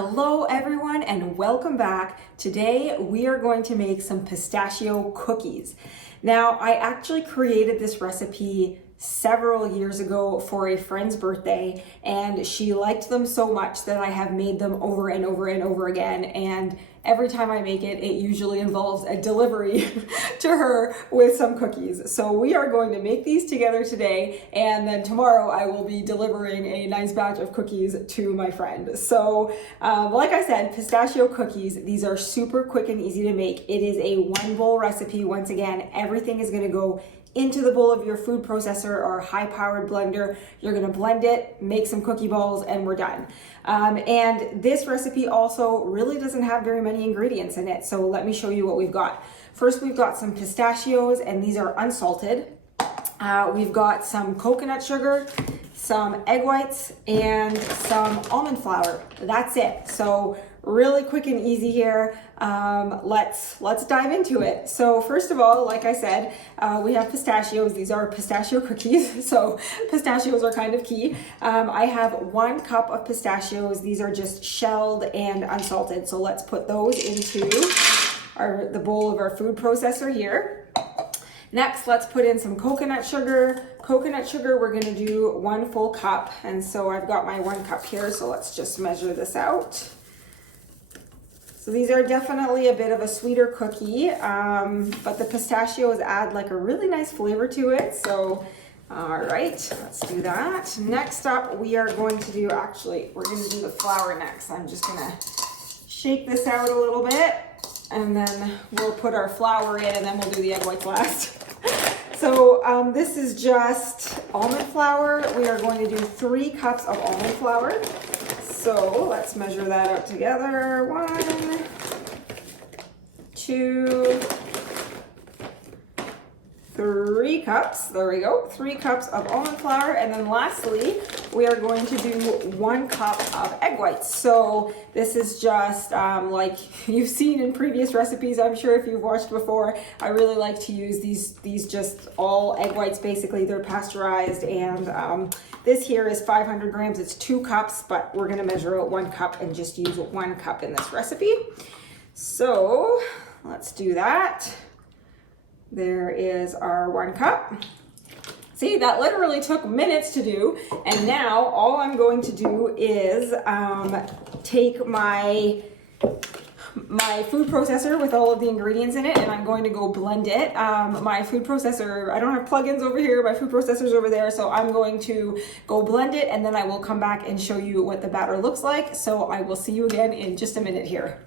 Hello everyone and welcome back. Today we are going to make some pistachio cookies. Now I actually created this recipe several years ago for a friend's birthday and she liked them so much that I have made them over and over and over again, and every time I make it, it usually involves a delivery to her with some cookies. So we are going to make these together today, and then tomorrow I will be delivering a nice batch of cookies to my friend. So like I said, pistachio cookies, these are super quick and easy to make. It is a one bowl recipe. Once again, everything is gonna go into the bowl of your food processor or high-powered blender. You're gonna blend it, make some cookie balls, and we're done. And this recipe also really doesn't have very many ingredients in it, so let me show you what we've got. First, we've got some pistachios, and these are unsalted. We've got some coconut sugar, some egg whites, and some almond flour. That's it. So really quick and easy here. Let's dive into it. So first of all, like I said, we have pistachios. These are pistachio cookies, so pistachios are kind of key. I have 1 cup of pistachios. These are just shelled and unsalted. So let's put those into the bowl of our food processor here. Next, let's put in some coconut sugar. Coconut sugar, we're gonna do 1 full cup. And so I've got my 1 cup here, so let's just measure this out. So these are definitely a bit of a sweeter cookie, but the pistachios add like a really nice flavor to it. So, all right, let's do that. Next up, we are going to do, we're gonna do the flour next. I'm just gonna shake this out a little bit, and then we'll put our flour in, and then we'll do the egg whites last. So this is just almond flour. We are going to do 3 cups of almond flour. So let's measure that out together. 1, 2, 3 cups. There we go. 3 cups of almond flour. And then lastly, we are going to do 1 cup of egg whites. So this is just like you've seen in previous recipes, I'm sure if you've watched before. I really like to use these just all egg whites. Basically, they're pasteurized, and this here is 500 grams. It's 2 cups, but we're gonna measure out 1 cup and just use 1 cup in this recipe. So let's do that. There is our 1 cup. See, that literally took minutes to do. And now all I'm going to do is take my food processor with all of the ingredients in it, and I'm going to go blend it. My food processor, I don't have plugins over here, my food processor's over there, so I'm going to go blend it, and then I will come back and show you what the batter looks like. So I will see you again in just a minute here.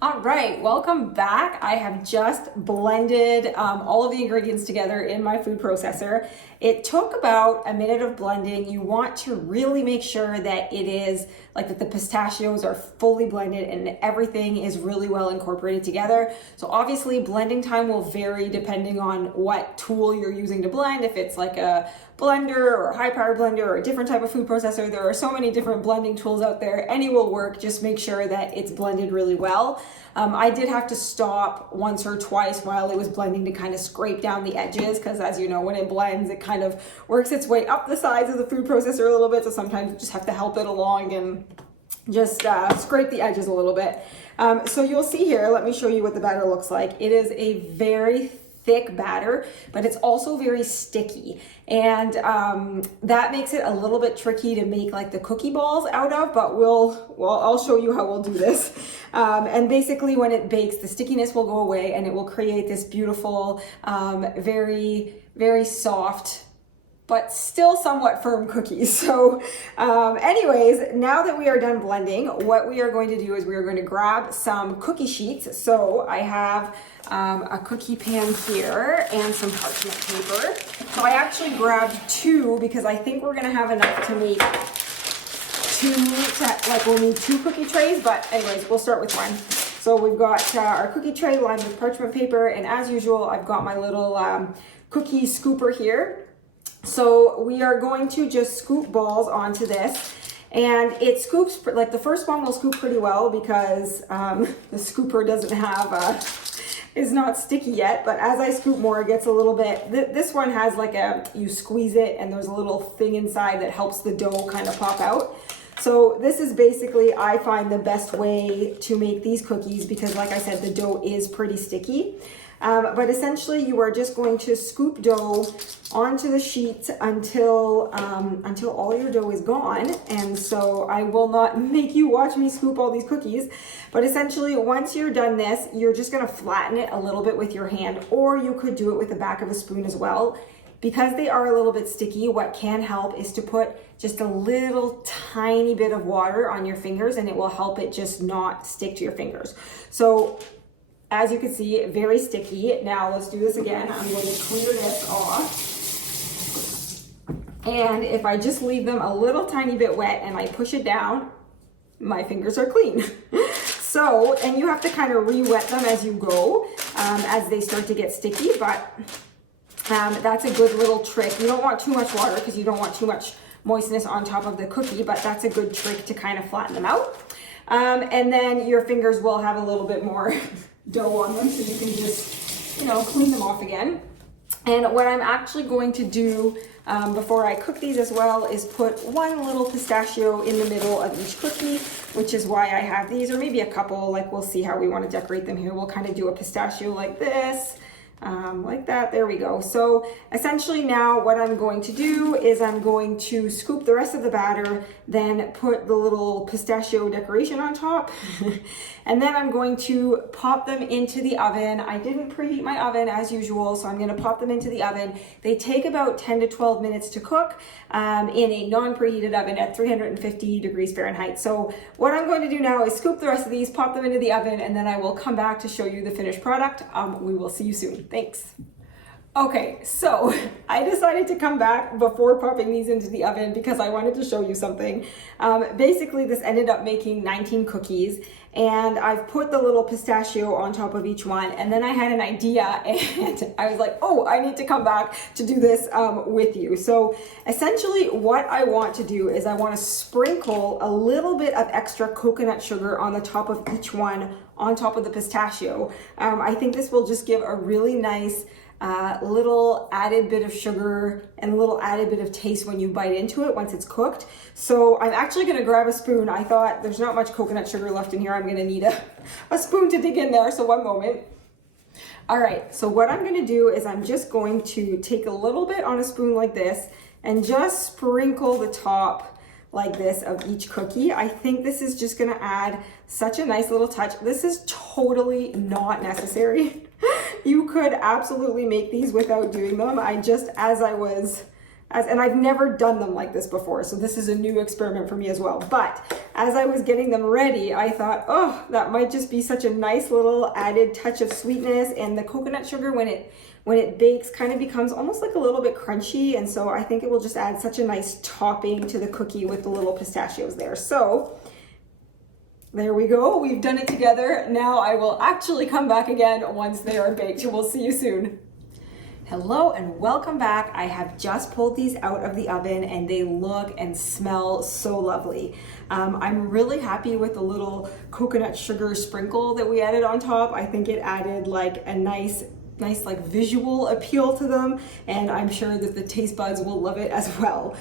All right, welcome back. I have just blended all of the ingredients together in my food processor. It took about a minute of blending. You want to really make sure that it is like that the pistachios are fully blended and everything is really well incorporated together. So obviously blending time will vary depending on what tool you're using to blend. If it's like a blender or a high power blender or a different type of food processor, there are so many different blending tools out there. Any will work. Just make sure that it's blended really well. I did have to stop once or twice while it was blending to kind of scrape down the edges, because as you know, when it blends, it kind of works its way up the sides of the food processor a little bit. So sometimes you just have to help it along and just scrape the edges a little bit. So you'll see here, let me show you what the batter looks like. It is a very thick batter, but it's also very sticky, and that makes it a little bit tricky to make like the cookie balls out of, but I'll show you how we'll do this. And basically when it bakes, the stickiness will go away and it will create this beautiful, very, very soft, but still somewhat firm cookies. So anyways, now that we are done blending, what we are going to do is we are going to grab some cookie sheets. So I have a cookie pan here and some parchment paper. So I actually grabbed 2 because I think we're going to have enough to make we'll need 2 cookie trays, but anyways, we'll start with 1. So we've got our cookie tray lined with parchment paper, and as usual, I've got my little cookie scooper here. So we are going to just scoop balls onto this, and it scoops, like the first one will scoop pretty well because the scooper doesn't have is not sticky yet, but as I scoop more, it gets a little bit, this one has like you squeeze it and there's a little thing inside that helps the dough kind of pop out. So this is basically, I find, the best way to make these cookies because, like I said, the dough is pretty sticky. But essentially you are just going to scoop dough onto the sheet until all your dough is gone. And so I will not make you watch me scoop all these cookies, but essentially once you're done this, you're just gonna flatten it a little bit with your hand, or you could do it with the back of a spoon as well. Because they are a little bit sticky, what can help is to put just a little tiny bit of water on your fingers, and it will help it just not stick to your fingers. So as you can see, very sticky. Now let's do this again. I'm going to clear this off. And if I just leave them a little tiny bit wet and I push it down, my fingers are clean. So, and you have to kind of re-wet them as you go, as they start to get sticky, but that's a good little trick. You don't want too much water because you don't want too much moistness on top of the cookie, but that's a good trick to kind of flatten them out. And then your fingers will have a little bit more dough on them, so you can just, clean them off again. And what I'm actually going to do before I cook these as well is put one little pistachio in the middle of each cookie, which is why I have these, or maybe a couple. Like, we'll see how we want to decorate them here. We'll kind of do a pistachio like this. Like that, there we go. So essentially now what I'm going to do is I'm going to scoop the rest of the batter, then put the little pistachio decoration on top, and then I'm going to pop them into the oven. I didn't preheat my oven as usual, so I'm gonna pop them into the oven. They take about 10 to 12 minutes to cook in a non-preheated oven at 350 degrees Fahrenheit. So what I'm going to do now is scoop the rest of these, pop them into the oven, and then I will come back to show you the finished product. We will see you soon. Thanks. Okay, so I decided to come back before popping these into the oven because I wanted to show you something. Basically, this ended up making 19 cookies, and I've put the little pistachio on top of each one, and then I had an idea and I was like, oh, I need to come back to do this with you. So essentially what I want to do is I want to sprinkle a little bit of extra coconut sugar on the top of each one, on top of the pistachio. I think this will just give a really nice little added bit of sugar and a little added bit of taste when you bite into it once it's cooked. So I'm actually going to grab a spoon. I thought there's not much coconut sugar left in here. I'm going to need a spoon to dig in there. So one moment. All right. So what I'm going to do is I'm just going to take a little bit on a spoon like this and just sprinkle the top like this of each cookie. I think this is just going to add such a nice little touch. This is totally not necessary. You could absolutely make these without doing them. And I've never done them like this before, so this is a new experiment for me as well. But as I was getting them ready, I thought, oh, that might just be such a nice little added touch of sweetness, and the coconut sugar when it bakes kind of becomes almost like a little bit crunchy, and so I think it will just add such a nice topping to the cookie with the little pistachios there. So there we go, we've done it together. Now I will actually come back again once they are baked. We'll see you soon. Hello and welcome back. I have just pulled these out of the oven and they look and smell so lovely. I'm really happy with the little coconut sugar sprinkle that we added on top. I think it added like a nice like visual appeal to them, and I'm sure that the taste buds will love it as well.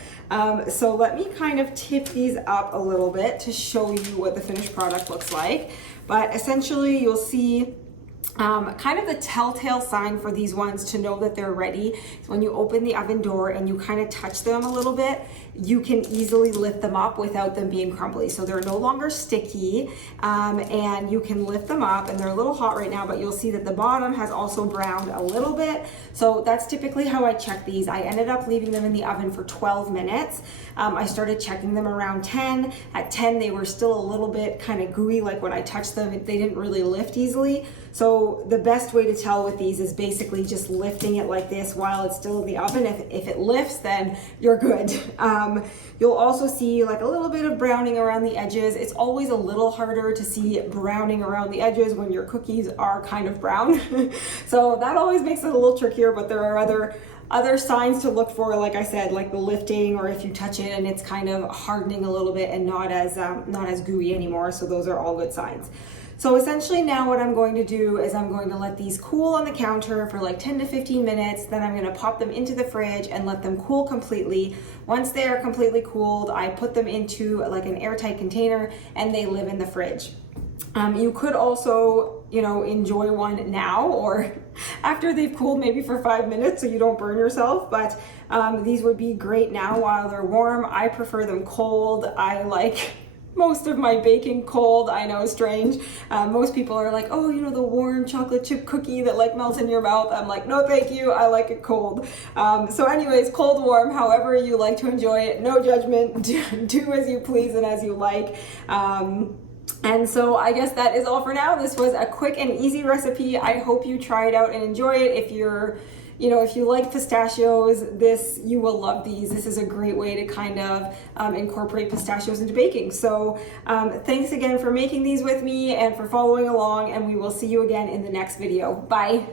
So let me kind of tip these up a little bit to show you what the finished product looks like. But essentially you'll see kind of the telltale sign for these ones to know that they're ready. So when you open the oven door and you kind of touch them a little bit, you can easily lift them up without them being crumbly. So they're no longer sticky, and you can lift them up, and they're a little hot right now, but you'll see that the bottom has also browned a little bit. So that's typically how I check these. I ended up leaving them in the oven for 12 minutes. I started checking them around 10. At 10, they were still a little bit kind of gooey, like when I touched them, they didn't really lift easily. So the best way to tell with these is basically just lifting it like this while it's still in the oven. If it lifts, then you're good. You'll also see like a little bit of browning around the edges. It's always a little harder to see browning around the edges when your cookies are kind of brown. So that always makes it a little trickier, but there are other signs to look for, like I said, like the lifting, or if you touch it and it's kind of hardening a little bit and not as gooey anymore. So those are all good signs. So essentially now what I'm going to do is I'm going to let these cool on the counter for like 10 to 15 minutes. Then I'm going to pop them into the fridge and let them cool completely. Once they are completely cooled, I put them into like an airtight container and they live in the fridge. You could also, enjoy one now or after they've cooled, maybe for 5 minutes so you don't burn yourself. But these would be great now while they're warm. I prefer them cold. I like most of my baking cold. I know, strange. Most people are like, oh, the warm chocolate chip cookie that like melts in your mouth. I'm like, no, thank you. I like it cold. So anyways, cold, warm, however you like to enjoy it. No judgment. Do as you please and as you like. And so I guess that is all for now. This was a quick and easy recipe. I hope you try it out and enjoy it. If you like pistachios, you will love these. This is a great way to kind of incorporate pistachios into baking. So thanks again for making these with me and for following along, and we will see you again in the next video. Bye.